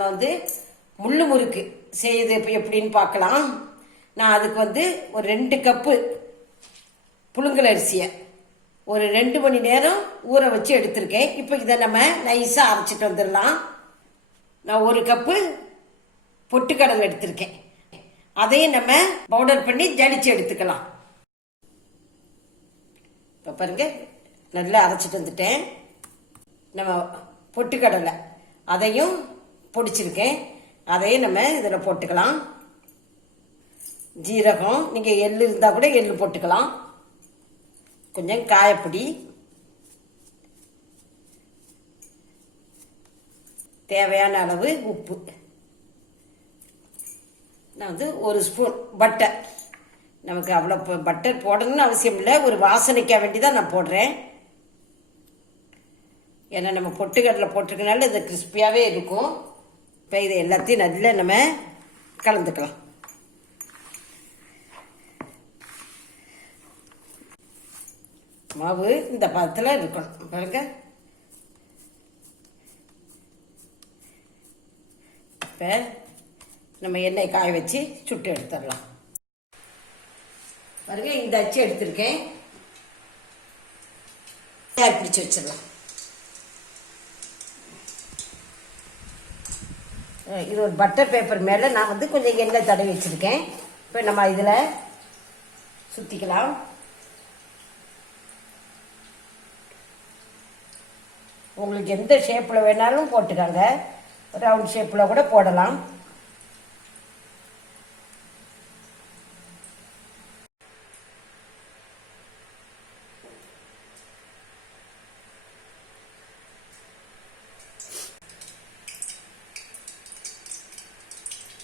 நம்ம முள்ளு முறுக்கு செய்யுது இப்போ எப்படின்னு பார்க்கலாம். நான் அதுக்கு ஒரு 2 கப்பு புழுங்கல் அரிசியை ஒரு 2 மணி நேரம் ஊற வச்சு எடுத்திருக்கேன். இப்போ இதை நம்ம நைஸாக அரைச்சிட்டு வந்துடலாம். நான் 1 கப்பு பொட்டுக்கடலை எடுத்திருக்கேன். அதையும் நம்ம பவுடர் பண்ணி ஜலிச்சு எடுத்துக்கலாம். இப்போ பாருங்க, நல்லா அரைச்சிட்டு வந்துட்டேன். நம்ம பொட்டுக்கடலை அதையும் பொடிச்சிருக்கேன். அதையும் நம்ம இதில் போட்டுக்கலாம். ஜீரகம், நீங்கள் எள்ளு இருந்தால் கூட எள்ளு போட்டுக்கலாம். கொஞ்சம் காயப்பொடி, தேவையான அளவு உப்பு. நான் 1 ஸ்பூன் பட்டர். நமக்கு அவ்வளோ பட்டர் போடணும்னு அவசியம் இல்லை, ஒரு வாசனைக்காக வேண்டி தான் நான் போடுறேன். ஏன்னா நம்ம பொட்டுக்கடலை போட்டிருக்கனால இது கிறிஸ்பியாகவே இருக்கும். இப்போ இதை எல்லாத்தையும் நல்லா நம்ம கலந்துக்கலாம். மாவு இந்த பதத்தில் இருக்கணும் பாருங்க. இப்போ நம்ம எண்ணெய் காய வச்சு சுட்டு எடுத்துடலாம். பாருங்க, இந்த அச்சு எடுத்திருக்கேன். பிடிச்சி வச்சிடலாம். இது ஒரு பட்டர் பேப்பர் மேலே நான் கொஞ்சம் எண்ணெய் தடவி வச்சிருக்கேன். இப்போ நம்ம இதில் சுற்றிக்கலாம். உங்களுக்கு எந்த ஷேப்பில் வேணாலும் போட்டுக்காங்க. ரவுண்ட் ஷேப்பில் கூட போடலாம்.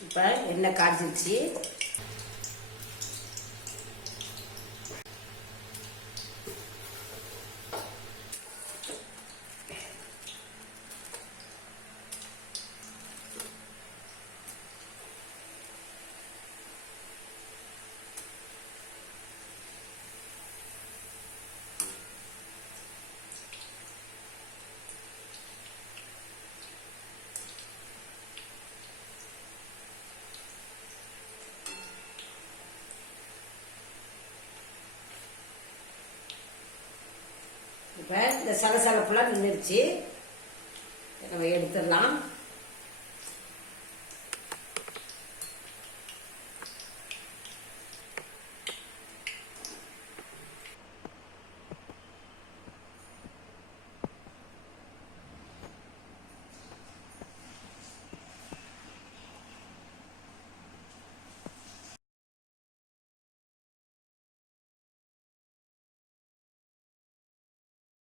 இப்போ எண்ணெய் காய்ச்சிருச்சு. இப்போ இந்த சலசலப்பெல்லாம் நின்றுச்சு. நம்ம எடுத்துடலாம்.